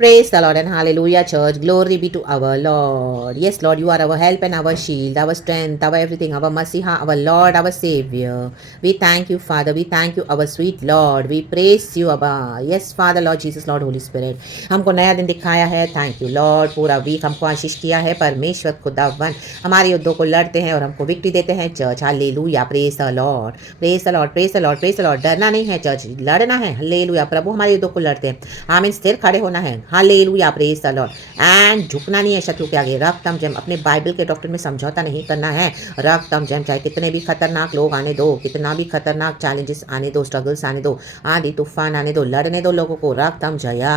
Praise the Lord and hallelujah, church. Glory be to our Lord. Yes, Lord, you are our help and our shield, our strength, our everything, our Masiha, our Lord, our Savior. We thank you, Father. We thank you, our sweet Lord. We praise you, Abba. Yes, Father, Lord Jesus, Lord, Holy Spirit. हमको नया दिन दिखाया है. Thank you Lord. पूरा week हमको आशीष किया है. परमेश्वर खुदावन हमारे युद्धों को लड़ते हैं और हमको विक्ट्री देते हैं. Church hallelujah. Praise the Lord. Praise the Lord. Praise the Lord. Praise the Lord. डरना नहीं है चर्च, लड़ना है. हालेलुया. प्रभु हमारे युद्धों को लड़ते हैं. आमीन. स्थिर खड़े होना है. Hallelujah. Praise the Lord. And झुकना नहीं है शत्रु के आगे. रक्तम जम अपने बाइबल के डॉक्टर में समझौता नहीं करना है. रक्तम जम चाहे कितने भी खतरनाक लोग आने दो, कितना भी खतरनाक चैलेंजेस आने दो, स्ट्रगल्स आने दो, आंधी तूफान आने दो, लड़ने दो लोगों को. रक्तम जया.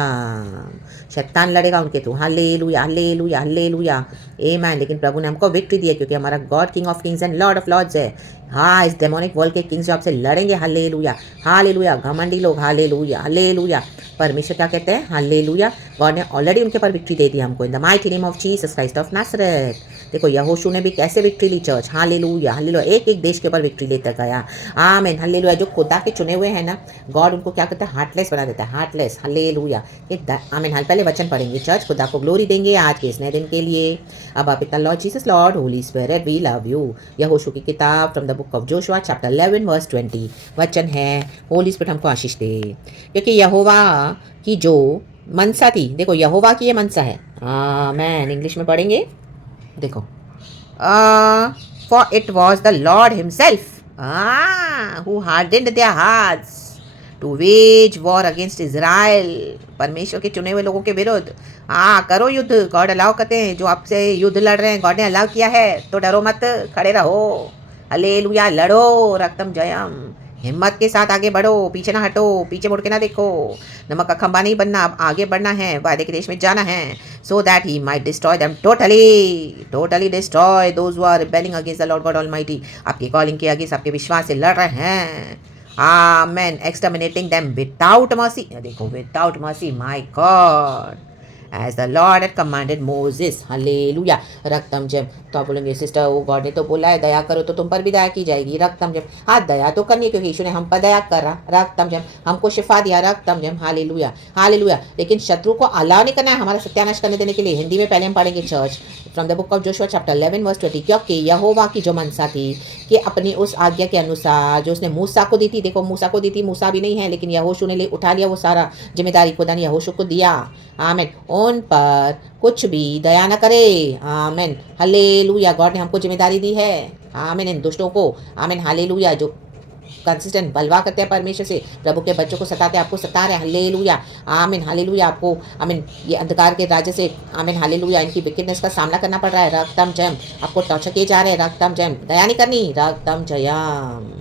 शैतान लड़ेगा उनके थ्रू. हालेलुया. हालेलुया. हालेलुया. आमीन. लेकिन प्रभु ने हमको विक्ट्री दी है क्योंकि हमारा god king of kings and lord of lords है. हाँ, इस डेमोनिक वर्ल्ड के किंग्स जो आपसे लड़ेंगे. हालेलुया. हालेलुया. घमंडी लोग. हालेलुया. हालेलुया. परमेश्वर क्या कहते हैं? हालेलुया. गॉड ने ऑलरेडी उनके पर विक्ट्री दे दी हमको in the mighty name of Jesus Christ of Nazareth. देखो यहोशू ने भी कैसे विक्ट्री ली चर्च. हालेलुया. हालेलुया. एक एक देश के ऊपर विक्ट्री लेता गया. आमीन. हालेलुया. जो खुदा के चुने हुए हैं ना, गॉड उनको क्या कहता है? हार्टलेस बना देता है. हार्टलेस. हालेलुया. आमीन. हाल पहले वचन पढ़ेंगे चर्च. खुदा को ग्लोरी देंगे आज के इस नए दिन के लिए. अब आप इतना lord Jesus lord holy spirit we love you. यहोशू की किताब from the book of Joshua chapter 11 verse 20 वचन है. होली स्पिरिट हमको आशीष दे क्योंकि यहोवा की जो मनसा थी. देखो यहोवा की ये मनसा है. आमीन. इंग्लिश में पढ़ेंगे. देखो for it was the lord himself who hardened their hearts to wage war against Israel. परमेश्वर के चुने हुए लोगों के विरुद्ध करो युद्ध. गॉड अलाउ करते हैं. जो आपसे युद्ध लड़ रहे हैं गॉड ने अलाउ किया है, तो डरो मत, खड़े रहो. हालेलुया. लड़ो. रक्तम जयम. हिम्मत के साथ आगे बढ़ो. पीछे ना हटो. पीछे मुड़ के ना देखो. नमक का खंबा नहीं बनना. अब आगे बढ़ना है. वादे के देश में जाना है. So that he might destroy them totally destroy those who are rebelling against the Lord God Almighty. आपकी कॉलिंग के अगेंस्ट, आपके विश्वास से लड़ रहे हैं. Amen. Exterminating them without mercy. देखो without mercy. My God. As the Lord had commanded Moses. Hallelujah. रक्तम जम. तो आप बोलेंगे सिस्टर वो गॉड ने तो बोला है दया करो तो तुम पर भी दया की जाएगी. रक्तम जम. हाँ, दया तो करनी है क्योंकि यीशु ने हम पर दया करा. रक्तम जम. हमको शिफा दिया. रक्तम जम. हालेलुया. हालेलुया. लेकिन शत्रु को अलाउ नहीं करना है हमारा सत्यानाश करने देने के लिए. हिंदी में पहले हम पढ़ेंगे church from the book of Joshua chapter 11 verse 20. क्योंकि यहोवा की जो मनसा थी कि अपनी उस आज्ञा के अनुसार जो उसने मूसा को दी थी. देखो मूसा को दी थी. मूसा भी नहीं है लेकिन यहोशू ने उठा लिया वो सारा जिम्मेदारी. खुदा ने यहोशू को दिया. आमीन. उन पर कुछ भी दया न करे. आमीन. हालेलुया. गॉड ने हमको जिम्मेदारी दी है. आमीन. इन दुष्टों को. आमीन. हालेलुया. जो कंसिस्टेंट बलवा करते हैं परमेश्वर से, प्रभु के बच्चों को सताते हैं, आपको सता रहे हैं. हालेलुया. आमीन. हालेलुया. आपको आमीन ये अंधकार के राज्य से आमीन हालेलुया इनकी विकेटनेस का सामना करना पड़ रहा है. रक्तम जयम. आपको टॉर्चर किए जा रहे हैं. रक्तम जयम. दया नहीं करनी. रक्तम जयम.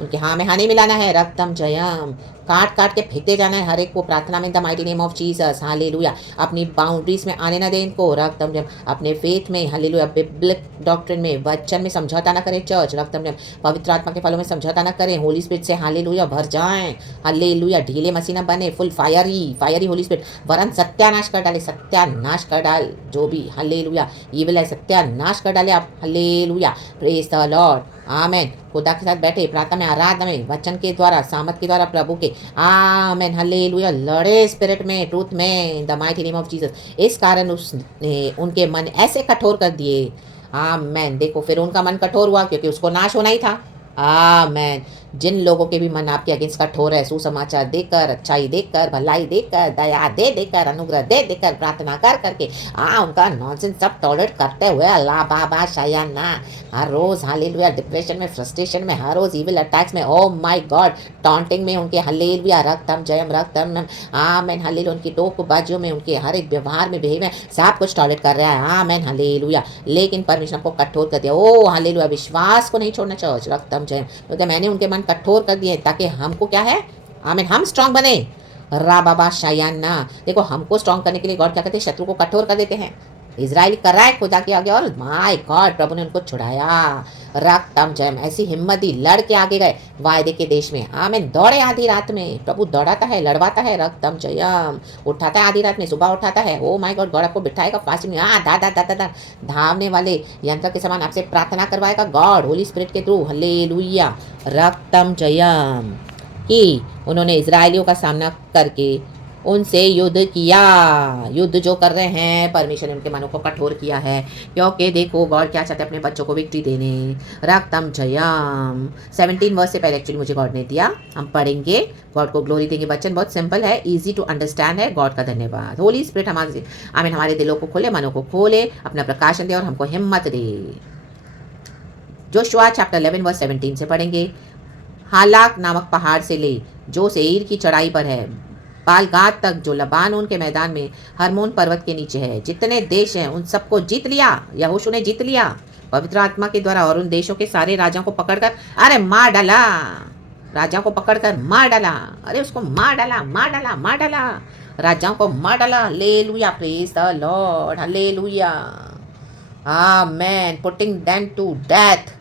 उनके हाँ में हाँ नहीं मिलाना है. रक्तम जयम. काट काट के फेंकते जाना है हर एक को प्रार्थना में the mighty name of Jesus. Hallelujah. अपनी बाउंड्रीज में आने ना दें इनको. रक्तम जम. अपने फेथ में हालेलुया बिब्लिक डॉक्ट्रिन में वचन में समझौता ना करें चर्च. रक्तम जम. पवित्र आत्मा के फलों में समझौता ना करें. होली स्पिरिट से हालेलुया भर जाएं. हालेलुया. ढीले मसीना बने. फुल फायरी होली स्पिरिट वरन सत्यानाश कर डाले. सत्यानाश कर डाल जो भी हालेलुया ईविल है. सत्यानाश कर डाले आप. Hallelujah. Praise the Lord. Amen. खुदा के साथ बैठे प्रार्थना में, आराधना में, वचन के द्वारा, सामर्थ के द्वारा प्रभु के. आमेन. हालेलुया. लड़े स्पिरिट में, ट्रूथ में, the mighty name of Jesus. इस कारण उसने उनके मन ऐसे कठोर कर दिए. आमेन. देखो फिर उनका मन कठोर हुआ क्योंकि उसको नाश होना ही था. आमेन. जिन लोगों के भी मन आपके अगेंस्ट कठोर है, सुसमाचार देकर, अच्छाई देकर, भलाई देकर, दया दे देकर, अनुग्रह दे देकर, प्रार्थना कर करके उनका नॉनसेंस सब टॉलरेट करते हुए अल्लाह बाबा शायाना हर रोज हालेलुया डिप्रेशन में, फ्रस्ट्रेशन में, हर रोज इविल अटैक्स में, ओ माय गॉड टॉन्टिंग में उनके हालेलुया रक्तम जयम रक्तम आमेन हालेलुया. उनकी टोकबाजियों में, उनके हर एक व्यवहार में, बिहेव में सब कुछ टॉलरेट कर रहा है. Amen hallelujah. लेकिन परमेश्वर को कठोर कर दिया. ओ हालेलुया. विश्वास को नहीं छोड़ना चर्च. रक्तम जयम. तो मैंने उनके मन कठोर कर दिए ताकि हमको क्या है आमीन हम स्ट्रांग बने. रा बाबा शायाना. देखो हमको स्ट्रांग करने के लिए गॉड क्या करते हैं? शत्रु को कठोर कर देते हैं. इजराइल कर रहा है खुदा के आगे और माय गॉड प्रभु ने उनको छुड़ाया. रक्तम जयम. ऐसी हिम्मत दी. लड़ के आगे गए वायदे के देश में. आमीन. दौड़े आधी रात में. प्रभु दौड़ाता है, लड़वाता है. रक्तम जयम. उठाता है आधी रात में, सुबह उठाता है. Oh my God. गॉड आपको बिठाएगा फास्टिंग में. दा धावने वाले यंत्र के समान आपसे प्रार्थना करवाएगा गॉड होली स्पिरिट के थ्रू. हालेलुया. रक्तम जयम. कि उन्होंने इजराइलियों का सामना करके उनसे युद्ध किया। युद्ध जो कर रहे हैं, परमेश्वर ने उनके मनों को कठोर किया है, क्योंकि देखो गॉड क्या चाहते हैं, अपने बच्चों को विक्ट्री देने। रक्तम जयम 17 वर्ष से पहले एक्चुअली मुझे गॉड ने दिया, हम पढ़ेंगे, गॉड को ग्लोरी देंगे। वचन बहुत सिंपल है, इजी टू अंडरस्टैंड है। गॉड का धन्यवाद। होली स्पिरिट हमारे आमीन हमारे दिलों को खोले, मनों को खोले, अपना प्रकाशन दे और हमको हिम्मत दे। जोशुआ चैप्टर 11 वर्स 17 से पढ़ेंगे। हालाक नामक पहाड़ से ले जो सेईर की चढ़ाई पर है, बालगाद तक जो लबानोन के मैदान में हरमोन पर्वत के नीचे है, जितने देश हैं उन सबको जीत लिया। यहोशू ने जीत लिया पवित्र आत्मा के द्वारा, और उन देशों के सारे राजाओं को पकड़कर अरे मार डाला। राजाओं को पकड़कर मार डाला, अरे उसको मार डाला, मार डाला, मार डाला, राजाओं को मार डाला। Hallelujah, praise the Lord, hallelujah, amen. Putting them to death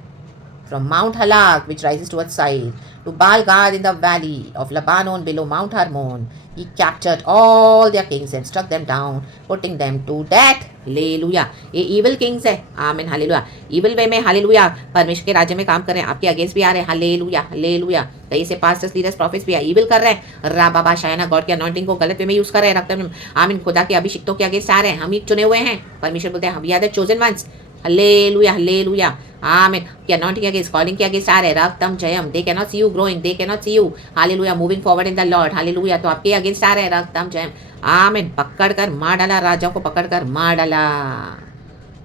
from Mount Halak, which rises towards side, to Baal-gad in the valley of Lebanon below Mount Hermon. He captured all their kings and struck them down, putting them to death. Hallelujah. ये evil kings है, आमीन, hallelujah. evil वे में, hallelujah, परमेश्वर के राज्य में काम कर रहे हैं, आपके अगेंस्ट भी आ रहे हैं, हालेलुया, हालेलुया। कहीं से पास्टर्स, लीडर्स, प्रॉफिट्स भी evil कर रहे हैं, रा बाबा शायना गॉड के अनॉइंटिंग को गलत वे में यूज कर रहे हैं, रखते हैं, आमीन, खुदा के अभिषिक्तों के अगेंस्ट आ रहे हैं। हम ही चुने हुए हैं, परमेश्वर बोलते हैं we are the chosen ones. Hallelujah, hallelujah, amen. कि अनॉइंटिंग के अगेंस्ट, कॉलिंग के अगेंस्ट आ रहे, रक्तम जयम। They can not see you growing, they can not see you, hallelujah, moving forward in the Lord, hallelujah. तो आपके अगेंस्ट आ रहे, रक्तम जयम, आमीन। पकड़कर मार डाला, राजाओं को पकड़कर मार डाला,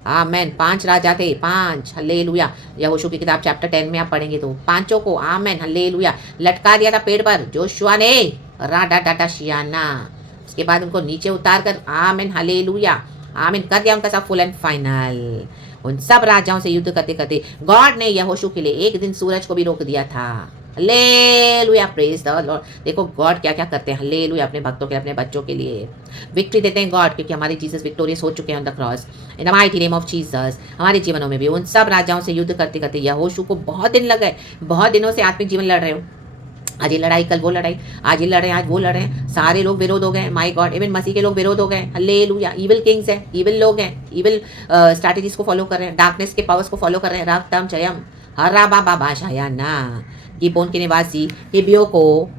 आमीन। 5 राजा थे, 5, हालेलुया। यहोशू की किताब चैप्टर 10 में आप पढ़ेंगे तो 5 को, आमीन, हालेलुया, लटका दिया था पेड़ पर जोशुआ ने, राडा डाटा शियाना। उसके बाद उनको नीचे उतार कर, आमीन, हालेलुया, आमीन, कर दिया उनका सब फुल एंड फाइनल। उन सब राजाओं से युद्ध करते करते गॉड ने यहोशू के लिए एक दिन सूरज को भी रोक दिया था। Hallelujah, praise the Lord. देखो गॉड क्या क्या करते हैं, हालेलुया, अपने भक्तों के लिए, अपने बच्चों के लिए विक्ट्री देते हैं गॉड, क्योंकि हमारे जीसस विक्टोरियस हो चुके हैं on the cross, in the mighty name of Jesus. हमारे जीवनों में भी उन सब राजाओं से युद्ध करते करते यहोशू को बहुत दिन लग गए, बहुत दिनों से आत्मिक जीवन लड़ रहे हो, आज ये लड़ाई, कल वो लड़ाई, आज ये लड़ रहे हैं, आज वो लड़ रहे हैं, सारे लोग विरोध हो गए, माय गॉड, इवन मसीह के लोग विरोध हो गए, हालेलुया। इविल किंग्स हैं, इविल लोग हैं, इविल स्ट्रैटेजीज को फॉलो कर रहे हैं, डार्कनेस के पावर्स को फॉलो कर रहे हैं, रक्तम जयम, हरा बाबा बाशाया ना। गिबोन के निवासी हिब्बियों को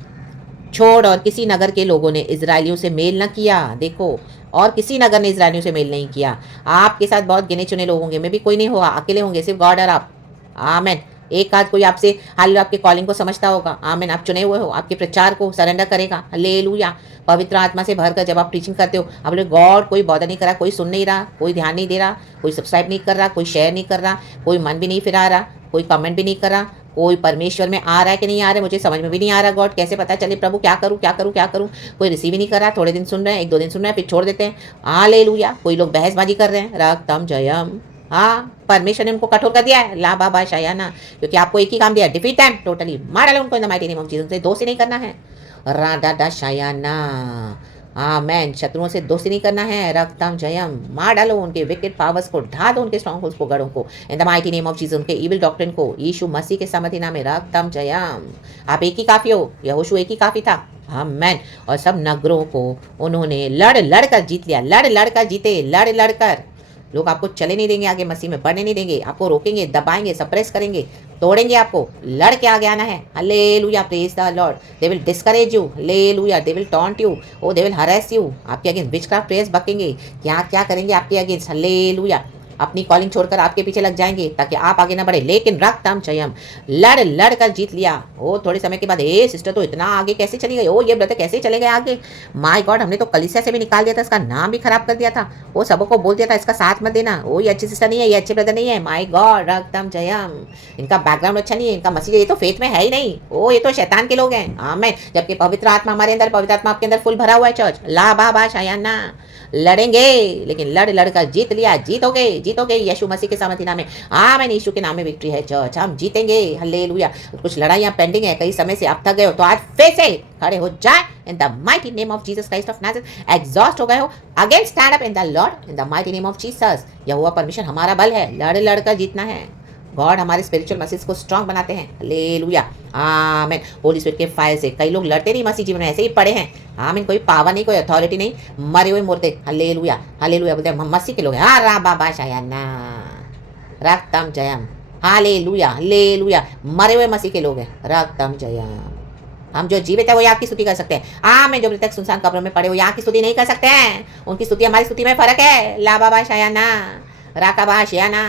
छोड़ और किसी नगर के लोगों ने इजरायलियों से मेल न किया। देखो, और किसी नगर ने इजरायलियों से मेल नहीं किया। आपके साथ बहुत गिने चुने लोग होंगे, मैं भी कोई नहीं होगा, अकेले होंगे, सिर्फ गॉड और आप, आमेन। एक आध कोई आपसे हाल आपके कॉलिंग को समझता होगा, आमीन, आप चुने हुए हो, आपके प्रचार को सरेंडर करेगा, हालेलुया। पवित्र आत्मा से भरकर जब आप टीचिंग करते हो, आप बोले गॉड कोई बॉदर नहीं कर रहा, कोई सुन नहीं रहा, कोई ध्यान नहीं दे रहा, कोई सब्सक्राइब नहीं कर रहा, कोई शेयर नहीं कर रहा, कोई मन भी नहीं फिरा रहा, कोई कमेंट भी नहीं कर रहा, कोई परमेश्वर में आ रहा है कि नहीं आ रहा है, मुझे समझ में भी नहीं आ रहा, गॉड कैसे पता चले, प्रभु क्या करूँ, क्या करूँ, क्या करूँ। कोई रिसीव ही नहीं कर रहा, थोड़े दिन सुन रहे हैं, 1-2 दिन सुन रहे हैं, फिर छोड़ देते हैं, हालेलुया। कोई लोग बहसबाजी कर रहे हैं, रक्तम जयम, हाँ, परमेश्वर ने उनको कठोर कर दिया है, ला बाबा शायाना, क्योंकि आपको एक ही काम दिया, डिफीट देम टोटली, मार डालो उनको इन the mighty name of Jesus. उनसे दोस्ती नहीं करना है, राडा शायाना, आमेन। शत्रुओं से दोस्ती नहीं करना है, रक्तम जयम, मार डालो उनके विकेट पावर्स को, ढा दो उनके स्ट्रॉन्ग होल्ड्स को, गढ़ों को, इन the mighty name of Jesus. उनके इविल डॉक्ट्रिन को यीशु मसीह के सामर्थ्य नाम में, रक्तम जयम। आप एक ही काफी हो, यहोशू एक ही काफी था, आमेन। और सब नगरों को उन्होंने लड़ लड़ कर जीत लिया, लड़ लड़ कर जीते, लड़ लड़ कर। लोग आपको चले नहीं देंगे, आगे मसीह में बढ़ने नहीं देंगे, आपको रोकेंगे, दबाएंगे, सप्रेस करेंगे, तोड़ेंगे, आपको लड़ के आगे आना है, hallelujah, praise the lord. They will discourage you, hallelujah, they will taunt you, O they will harass you, आपके अगेंस्ट विचक्राफ्ट प्रेयर्स बकेंगे, क्या क्या करेंगे आपके अगेंस्ट, हालेलुया। अपनी कॉलिंग छोड़कर आपके पीछे लग जाएंगे ताकि आप आगे ना बढ़े, लेकिन रक्तम जयम, लड़ लड़ कर जीत लिया। ओ थोड़े समय के बाद, ए सिस्टर तो इतना आगे कैसे चली गई, ओ ये ब्रदर कैसे चले गए आगे, माय गॉड, हमने तो कलीसिया से भी निकाल दिया था, इसका नाम भी खराब कर दिया था, वो सबको बोल दिया था इसका साथ मत देना, ओ ये अच्छी सिस्टर नहीं है, ये अच्छे ब्रदर नहीं है, माय गॉड, रक्तम जयम। इनका बैकग्राउंड अच्छा नहीं है, इनका मसीह, ये तो फेथ में है ही नहीं, ओ ये तो शैतान के लोग हैं, आमेन। जबकि पवित्र आत्मा हमारे अंदर, पवित्र आत्मा आपके अंदर फुल भरा हुआ है, चर्च, ला बाबा शायाना। लड़ेंगे, लेकिन लड़ लड़ कर जीत लिया, जीतोगे, जीतोगे यीशु मसीह के सामर्थ्य नाम में, आमीन। यीशु के नाम में विक्ट्री है चर्च, हम जीतेंगे, हालेलुया। कुछ लड़ाइयाँ पेंडिंग है, कई समय से आप थक गए हो, तो आज फिर से खड़े हो जाए in the mighty name of Jesus Christ of Nazareth. Exhaust हो गए हो, again stand up in the Lord in the mighty name of Jesus. यहोवा परमेश्वर हमारा बल है, लड़ लड़ कर जीतना है। गॉड हमारे स्पिरिचुअल मसील्स को स्ट्रांग बनाते हैं, हालेलुया, आमीन। होली स्पिरिट के फायर से कई लोग लड़ते नहीं मसीह जीवन में, ऐसे ही पड़े हैं, आमीन। कोई पावर नहीं, कोई अथॉरिटी नहीं, मरे हुए मुर्दे, हालेलुया, हालेलुया बोलते हैं, मसीह के लोग हैं, हाँ रा बाबा शायाना, रक्तम जयम, हालेलुया, हालेलुया, मरे हुए मसीह के लोग हैं, रक्तम जयम, हम जो जीवित है वो याद की स्तुति कर सकते हैं। आमीन। जो मृतक सुनसान कब्रों में पड़े वो याद की स्तुति नहीं कर सकते हैं। उनकी स्तुति हमारी स्तुति में फर्क है। ला बाबा शायाना राकाबा शयाना।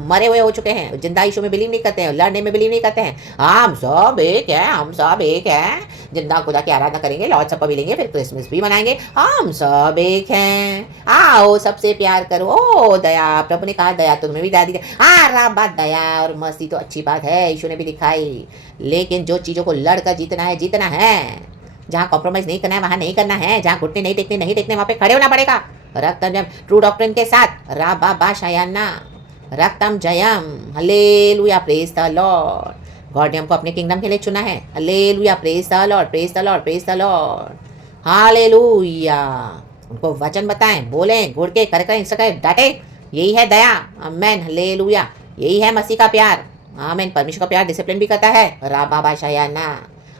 मरे हुए हो चुके हैं, जिंदा यीशु में बिलीव नहीं करते हैं, लड़ने में बिलीव नहीं करते हैं। हम सब एक है, हम सब एक है। जिंदा खुदा की आराधना करेंगे, लॉर्ड सप्पर भी लेंगे, फिर क्रिसमस भी मनाएंगे। हम सब एक हैं। आओ सबसे प्यार करो। ओ दया, प्रभु ने कहा दया तो तुम्हें भी दया दी। बात दया और मस्ती तो अच्छी बात है, यीशु ने भी दिखाई। लेकिन जो चीजों को लड़कर जीतना है, जीतना है। जहाँ कॉम्प्रोमाइज नहीं करना है वहां नहीं करना है। जहाँ घुटने नहीं टेकने वहां पे खड़े होना पड़ेगा। रक्तम जयम ट्रू डॉक्ट्रिन के साथ। राबा शायाना रक्तम जयम। Hallelujah, praise the Lord. God ने हमको अपने किंगडम के लिए चुना है। Hallelujah, praise the Lord, praise the Lord, praise the Lord. Hallelujah. उनको वचन बताएं, बोलें, घुड़ के कर इंस्टा डांटे। यही है दया। आमेन। हालेलुया। यही है मसीह का प्यार। आमेन। परमेश्वर का प्यार डिसिप्लिन भी करता है। राबा शायाना।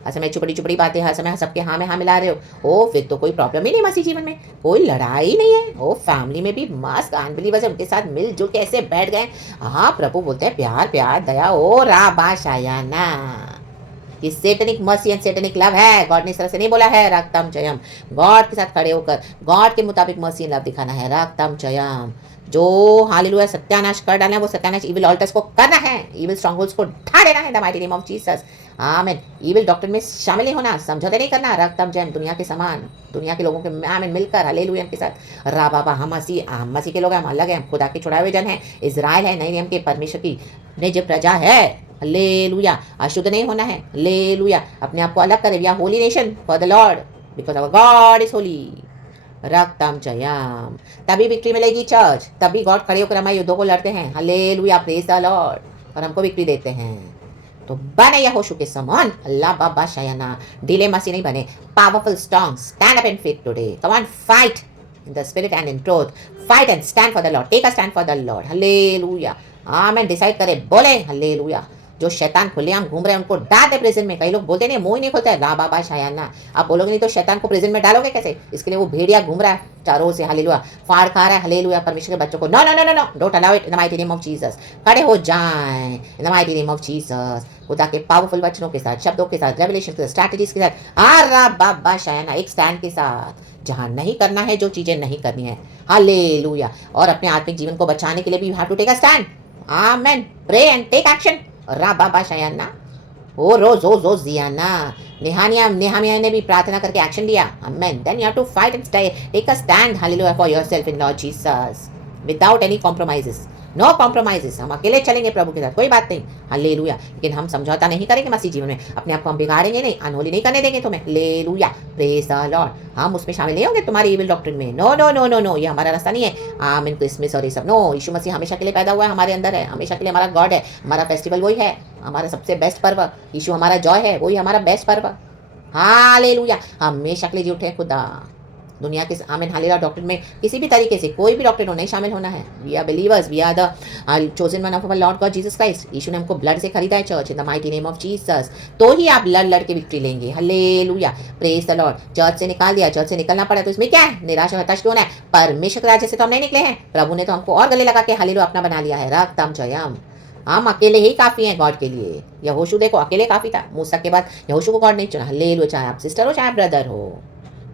हर समय चुपड़ी बातें, हर समय सबके हाँ में हाँ मिला रहे हो। ओ फिर तो कोई प्रॉब्लम ही नहीं मसीह जीवन में, कोई लड़ाई नहीं है। ओ फैमिली में भी मस्त अनबिलीवर्स उनके साथ मिलजुल के ऐसे बैठ गए। हाँ प्रभु बोलते हैं प्यार प्यार दया। ओ राबा शायाना। ये Satinique mercy and Satinique love है। गॉड ने इस तरह से नहीं बोला है रक्तम जयम। गॉड के साथ खड़े होकर गॉड के मुताबिक मर्सी एंड लव दिखाना है। रक्तम जयम। जो हालेलुया सत्यानाश कर डालना है, वो सत्यानाश इविल ऑल्टर्स को करना है, इविल स्ट्रॉन्गहोल्ड्स को ढा देना है the mighty name of Jesus. आमीन। इविल डॉक्टर में शामिल नहीं होना, समझौते नहीं करना। रक्तम जयम। दुनिया के समान, दुनिया के लोगों के आमीन मिलकर हालेलुया के साथ। रा बाबा हम मसीह के लोग हैं, हम अलग हैं, हम खुदा के छुड़ाए हुए जन हैं, इजराइल है, नए नियम के परमेश्वर की निज प्रजा है। हालेलुया। अशुद्ध नहीं होना है। हालेलुया। अपने आप को अलग करें। We are holy nation for the Lord because our God is holy. रक्तम जयम। तभी विक्ट्री मिलेगी चर्च, तभी गॉड खड़े होकर हमारे युद्धों को लड़ते हैं। हालेलुया, प्रेज द लॉर्ड, और हमको विक्ट्री देते हैं। तो बने यहोशू के समान। अल्लाह बाबा शायाना। डीले मसी नहीं बने, powerful strong. Stand up in faith today. Come on, fight in the spirit and in truth. Fight and stand for the lord. Take a stand for the Lord. Hallelujah. Amen. Decide करे, बोले hallelujah. जो शैतान खुलेआम घूम रहे हैं उनको डाल दे प्रिजन में। कई लोग बोलते नहीं, मुंह ही नहीं खोलता है। रा बाबा शायाना। आप बोलोगे नहीं तो शैतान को प्रिजन में डालोगे कैसे? इसके लिए वो भेड़िया घूम रहा है चारों से। हालेलुया। फाड़ खा रहा है। हालेलुया। परमेश्वर के बच्चों को no no no no no, don't allow it in the mighty name of Jesus. खड़े हो जाएं in the mighty name of Jesus. खुदा के पावरफुल वचनों के साथ, शब्दों के साथ, रेवलेशन के साथ, स्ट्रैटेजीज के साथ। रा बाबा शायाना। एक स्टैंड के साथ, जहां नहीं करना है, जो चीजें नहीं करनी है। हालेलुया। और अपने आत्मिक जीवन को बचाने के लिए भी you have to take a stand. Amen. Pray and take action. रा बाबा शायाना। ओ रोज जियाना। नेहामिया ने भी प्रार्थना करके एक्शन लिया। Amen. Then you have to fight and take a stand hallelujah for yourself in Lord Jesus without any compromises. No compromises. हम अकेले चलेंगे प्रभु के साथ, कोई बात नहीं। हालेलुया। लेकिन हम समझौता नहीं करेंगे मसीह जीवन में। अपने आप को हम बिगाड़ेंगे नहीं, अनहोली नहीं करने देंगे तुम्हें। Hallelujah, praise the lord. हम उसमें शामिल नहीं होंगे तुम्हारी इविल डॉक्ट्रिन में। No no no no no, ये हमारा रास्ता नहीं है। आमीन। क्रिसमस और ये सब नो। यीशु मसीह हमेशा के लिए पैदा हुआ है, हमारे अंदर है, हमेशा के लिए हमारा गॉड है। हमारा फेस्टिवल वही है, हमारा सबसे बेस्ट पर्व। यीशु हमारा जॉय है, वही हमारा बेस्ट पर्व। हालेलुया। हमेशा के लिए जी उठे खुदा। दुनिया के आमीन हालेलुया डॉक्ट्रिन में किसी भी तरीके से कोई भी डॉक्ट्रिन हो नहीं शामिल होना है। We are believers, we are the chosen one of our Lord God Jesus Christ. यीशु ने हमको ब्लड से खरीदा है church in the mighty name of Jesus. तो ही आप लड़ के विक्ट्री लेंगे। Hallelujah, praise the Lord. Church से निकाल दिया, चर्च से निकलना पड़ा तो इसमें क्या है? निराशा हताश क्यों है? परमेश्वर के राज्य से तो हम नहीं निकले हैं। प्रभु ने तो हमको और गले लगा के हालेलुया अपना बना लिया है। रक्तम जयम। हम अकेले ही काफी हैं गॉड के लिए। यहोशू देखो अकेले काफी था, मूसा के बाद यहोशू को गॉड नहीं चुना। हालेलुया। चाहे आप सिस्टर हो चाहे ब्रदर हो।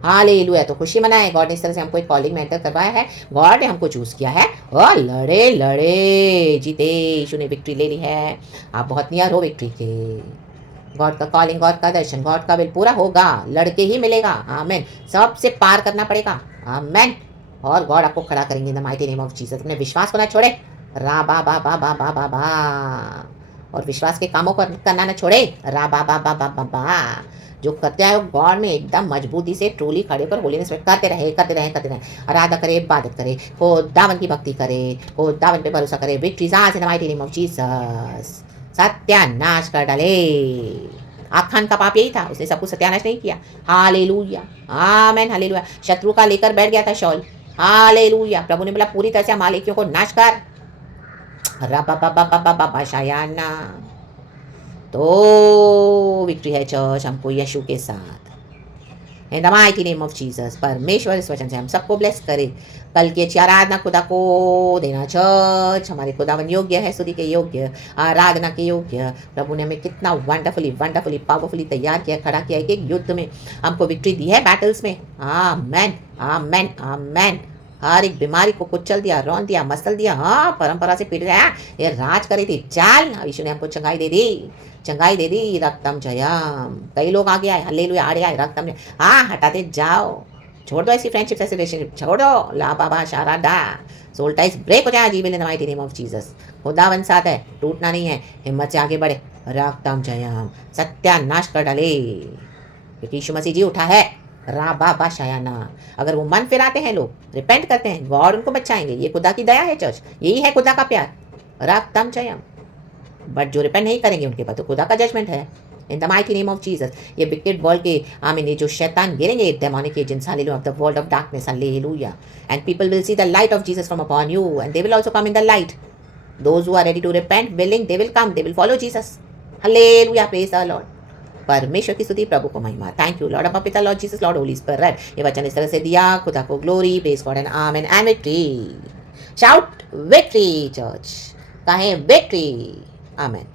हालेलुया। तो खुशी मनाए, गॉड ने इस तरह से हमको एक कॉलिंग में एंटर करवाया है। गॉड ने हमको चूज किया है और लड़े जीते। यीशु ने विक्ट्री ले ली है। आप बहुत नियर हो विक्ट्री के। गॉड का कॉलिंग, गॉड का दर्शन, गॉड का विल पूरा होगा, लड़के ही मिलेगा। आमीन। सबसे पार करना पड़ेगा। आमीन। और गॉड आपको खड़ा करेंगे इन the mighty name of Jesus. अपने विश्वास को ना छोड़े। रा बा बा बा बा बा बा बा। और विश्वास के कामों को करना ना छोड़े। रा बा बा बा बा बा बा। जो करते आए गॉड में एकदम मजबूती से ट्रूली खड़े पर होलीनेस में करते रहे। आराधना करे, इबादत करे, खुदावन की भक्ति करे, खुदावन पे भरोसा करे। विक्ट्रीज आज इन the mighty name of Jesus. सत्यानाश कर डाले। आखान का पाप यही था, उसने सब कुछ सत्यानाश नहीं किया। हालेलुया। आमेन। हालेलुया। शत्रु का लेकर बैठ गया था शॉल। हालेलुया। प्रभु ने बोला पूरी तरह से अमालेकियों को नाश कर। रबा शायाना। तो विक्ट्री है चर्च हमको यीशु के साथ। इन the mighty name of Jesus. परमेश्वर इस वचन से हम सबको ब्लेस करे। कल की अच्छी आराधना खुदा को देना। चर्च हमारे खुदावन योग्य है, स्तुति के योग्य, आराधना के योग्य। प्रभु ने हमें कितना वंडरफुली वंडरफुली पावरफुली तैयार किया, खड़ा किया, एक एक युद्ध में हमको विक्ट्री दी है, बैटल्स में। आमेन आमेन आमेन। हर एक बीमारी को कुचल दिया, रौन दिया, मसल दिया। हाँ, परंपरा से पीड़ गया, ये राज करी थी, चल यीशु ने हमको चंगाई दे दी, चंगाई दे दी। रक्तम जयम। कई लोग आगे आए, हालेलुया, आड़े आए, रक्तम जय। हाँ, हटाते जाओ, छोड़ दो ऐसी फ्रेंडशिप, ऐसे रिलेशनशिप छोड़ दो। ला बाबा शाराडा, सोल टाइस ब्रेक हो जाए जी, in the mighty name of Jesus. खुदावन साथ है, टूटना नहीं है, हिम्मत से आगे बढ़े। रक्तम जयम, सत्यानाश कर डाले, क्योंकि यीशु मसीह जी उठा है। राबा शायाना। अगर वो मन फिराते हैं, लोग रिपेंट करते हैं, गॉड उनको बचाएंगे। ये खुदा की दया है चर्च, यही है खुदा का प्यार। रक्तम जयम। बट जो रिपेंट नहीं करेंगे उनके पास तो खुदा का जजमेंट है। In the mighty name of Jesus. ये विकेट वर्ल्ड के आमीन, ये जो शैतान गिरेंगे, demonic agents, hallelujah, of the world of darkness, hallelujah, and people will see the light of Jesus from upon you, and they will also come in the light. Those who are ready to repent, willing, they will come, they will follow Jesus. Hallelujah, praise the lord. परमेश्वर की स्तुति, प्रभु को महिमा। Thank you Lord, अपा पिता, Lord Jesus, lord holy spirit. ये वचन इस तरह से दिया, खुदा को glory, praise God and amen and victory. Shout victory church, कहें विक्ट्री। आमेन।